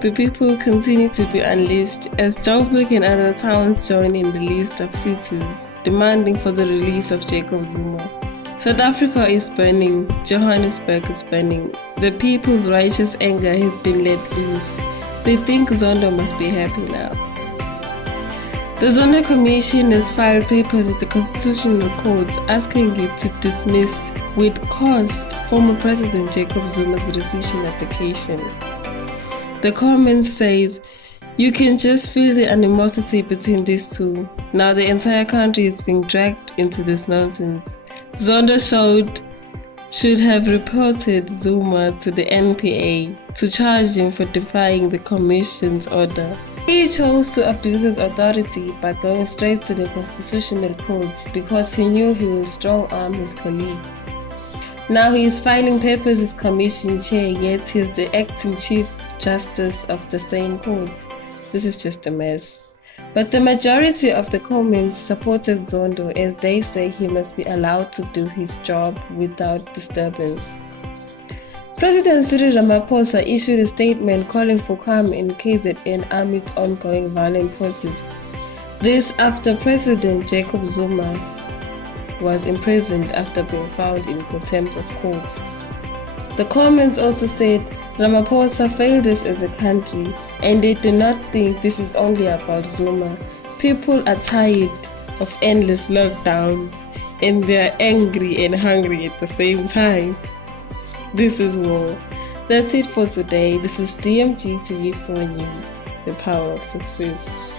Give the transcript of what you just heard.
the people continue to be unleashed as Joburg and other towns join in the list of cities demanding for the release of Jacob Zuma. South Africa is burning, Johannesburg is burning. The people's righteous anger has been let loose. They think Zondo must be happy now. The Zondo Commission has filed papers at the Constitutional Court asking it to dismiss with cost former President Jacob Zuma's rescission application. The comment says, "You can just feel the animosity between these two. Now the entire country is being dragged into this nonsense. Zondo should have reported Zuma to the NPA to charge him for defying the Commission's order. He chose to abuse his authority by going straight to the Constitutional Court because he knew he would strong-arm his colleagues. Now he is filing papers as Commission Chair, yet he is the acting Chief Justice of the same court. This is just a mess." But the majority of the comments supported Zondo as they say he must be allowed to do his job without disturbance. President Cyril Ramaphosa issued a statement calling for calm in KZN amid ongoing violent protests. This after President Jacob Zuma was imprisoned after being found in contempt of court. The comments also said Ramaphosa failed us as a country and they do not think this is only about Zuma. People are tired of endless lockdowns and they are angry and hungry at the same time. This is war. That's it for today. This is DMG TV4 News, the power of success.